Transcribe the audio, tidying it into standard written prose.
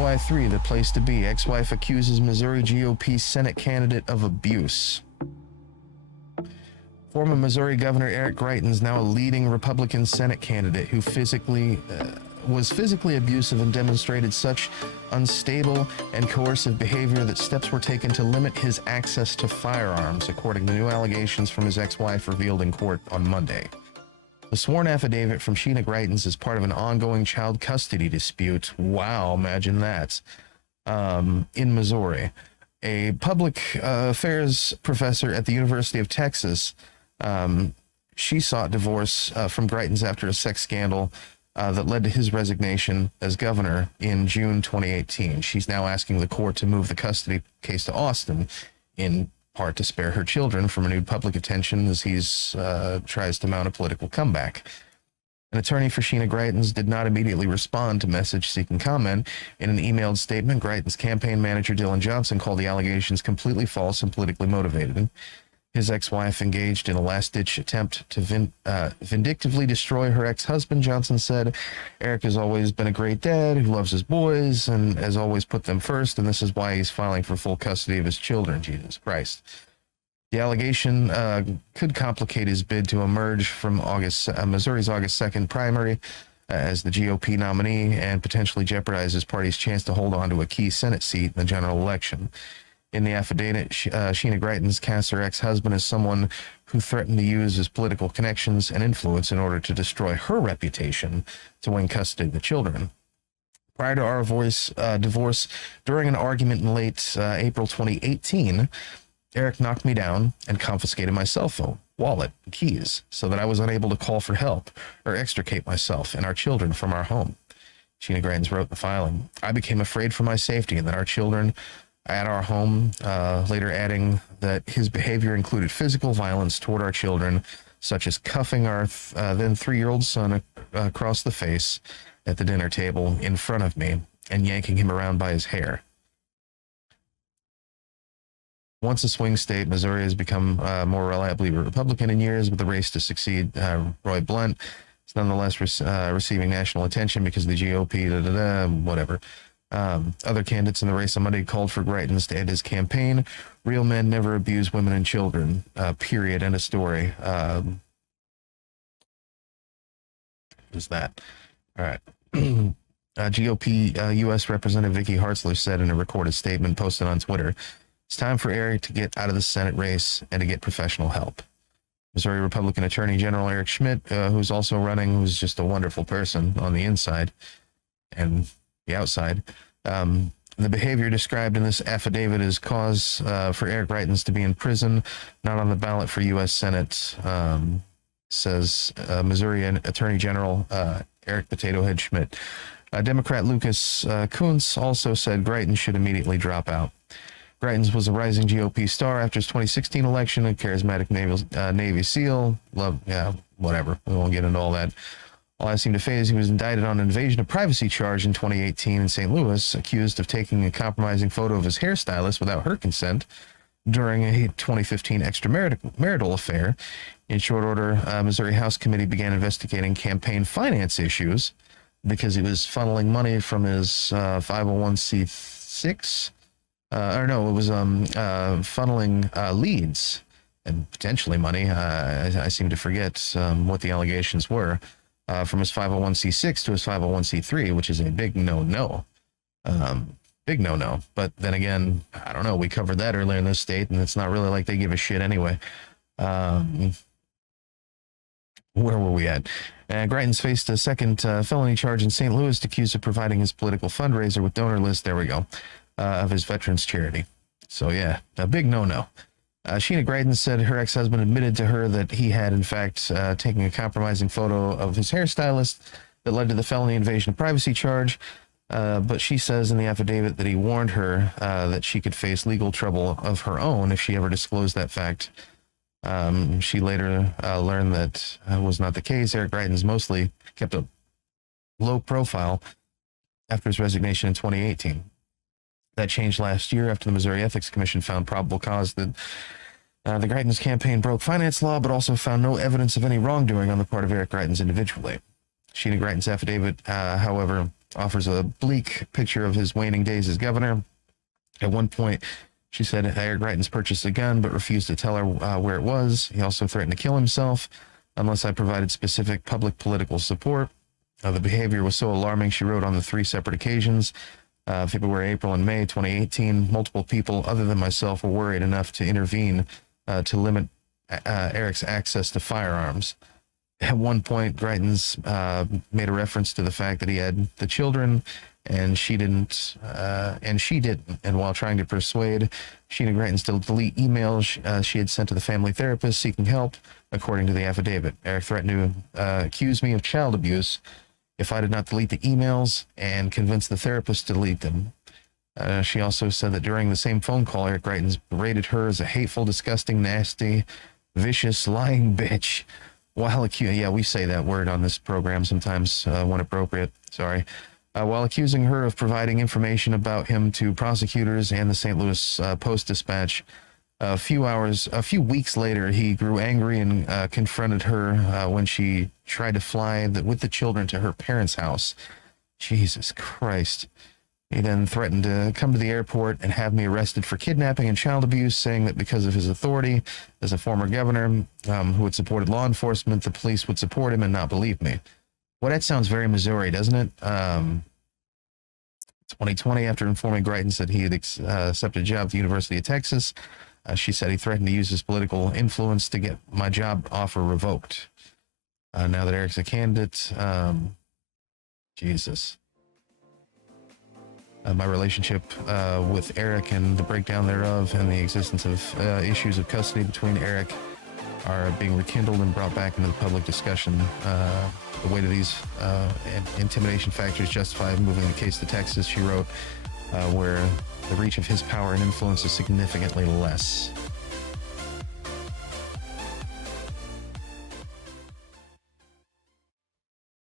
WI3, the place to be. Ex-wife accuses Missouri GOP Senate candidate of abuse. Former Missouri Governor Eric Greitens, now a leading Republican Senate candidate who was physically abusive and demonstrated such unstable and coercive behavior that steps were taken to limit his access to firearms, according to new allegations from his ex-wife revealed in court on Monday. The sworn affidavit from Sheena Greitens is part of an ongoing child custody dispute. Wow, imagine that. In Missouri. A public affairs professor at the University of Texas, she sought divorce from Greitens after a sex scandal that led to his resignation as governor in June 2018. She's now asking the court to move the custody case to Austin, in part to spare her children from renewed public attention as he's tries to mount a political comeback. An attorney for Sheena Greitens did not immediately respond to message seeking comment. In an emailed statement, Greitens' campaign manager Dylan Johnson called the allegations completely false and politically motivated. His ex-wife engaged in a last-ditch attempt to vindictively destroy her ex-husband, Johnson said. Eric has always been a great dad who loves his boys and has always put them first, and this is why he's filing for full custody of his children. Jesus Christ. The allegation could complicate his bid to emerge from Missouri's August 2nd primary as the GOP nominee and potentially jeopardize his party's chance to hold on to a key Senate seat in the general election. In the affidavit, Sheena Greitens casts her ex-husband as someone who threatened to use his political connections and influence in order to destroy her reputation to win custody of the children. Prior to our divorce, during an argument in late April 2018, Eric knocked me down and confiscated my cell phone, wallet, and keys so that I was unable to call for help or extricate myself and our children from our home. Sheena Greitens wrote in the filing, I became afraid for my safety and that our children at our home, later adding that his behavior included physical violence toward our children, such as cuffing our then 3-year-old son across the face at the dinner table in front of me and yanking him around by his hair. Once a swing state, Missouri has become more reliably Republican in years, with the race to succeed Roy Blunt is nonetheless receiving national attention because of the GOP, whatever. Other candidates in the race on Monday called for Greitens to end his campaign. Real men never abuse women and children, period, end of story. Is that? All right. GOP U.S. Representative Vicky Hartzler said in a recorded statement posted on Twitter, it's time for Eric to get out of the Senate race and to get professional help. Missouri Republican Attorney General Eric Schmidt, who's also running, who's just a wonderful person on the inside and the outside. The behavior described in this affidavit is cause for Eric Greitens to be in prison, not on the ballot for U.S. Senate, says Missouri Attorney General Eric Potato Head Schmidt. Democrat Lucas Kuntz also said Greitens should immediately drop out. Greitens was a rising GOP star after his 2016 election, a charismatic Navy SEAL. Whatever. We won't get into all that. All that seemed to phase. He was indicted on an invasion of privacy charge in 2018 in St. Louis, accused of taking a compromising photo of his hairstylist without her consent during a 2015 extramarital affair. In short order, Missouri House Committee began investigating campaign finance issues because he was funneling money from his 501c6. It was funneling leads and potentially money. I seem to forget what the allegations were from his 501c6 to his 501c3, which is a big no-no. Big no-no. But then again, I don't know. We covered that earlier in this state, and it's not really like they give a shit anyway. Where were we at? Greitens faced a second felony charge in St. Louis, accused of providing his political fundraiser with donor list. There we go. Of his veterans charity. So yeah, a big no-no. Sheena Greitens said her ex-husband admitted to her that he had in fact taken a compromising photo of his hairstylist that led to the felony invasion of privacy charge. But she says in the affidavit that he warned her that she could face legal trouble of her own if she ever disclosed that fact. She later learned that was not the case. Eric Greitens mostly kept a low profile after his resignation in 2018. That changed last year after the Missouri Ethics Commission found probable cause that the Greitens campaign broke finance law, but also found no evidence of any wrongdoing on the part of Eric Greitens individually. Sheena Greitens' affidavit, however, offers a bleak picture of his waning days as governor. At one point, she said Eric Greitens purchased a gun but refused to tell her where it was. He also threatened to kill himself unless I provided specific public political support. The behavior was so alarming, she wrote, on the 3 separate occasions, February, April, and May 2018, multiple people other than myself were worried enough to intervene to limit Eric's access to firearms. At one point, Greitens made a reference to the fact that he had the children and she didn't. And while trying to persuade Sheena Greitens to delete emails she had sent to the family therapist seeking help, according to the affidavit, Eric threatened to accuse me of child abuse if I did not delete the emails and convince the therapist to delete them. She also said that during the same phone call, Eric Greitens berated her as a hateful, disgusting, nasty, vicious, lying bitch. While we say that word on this program sometimes when appropriate. Sorry. While accusing her of providing information about him to prosecutors and the St. Louis Post-Dispatch. A few weeks later, he grew angry and confronted her when she tried to fly with the children to her parents' house. Jesus Christ. He then threatened to come to the airport and have me arrested for kidnapping and child abuse, saying that because of his authority as a former governor who had supported law enforcement, the police would support him and not believe me. Well, that sounds very Missouri, doesn't it? 2020, after informing Greitens that he had accepted a job at the University of Texas, she said he threatened to use his political influence to get my job offer revoked. Now that Eric's a candidate, Jesus. My relationship with Eric and the breakdown thereof and the existence of issues of custody between Eric are being rekindled and brought back into the public discussion. The weight of these intimidation factors justify moving the case to Texas, she wrote, where the reach of his power and influence is significantly less.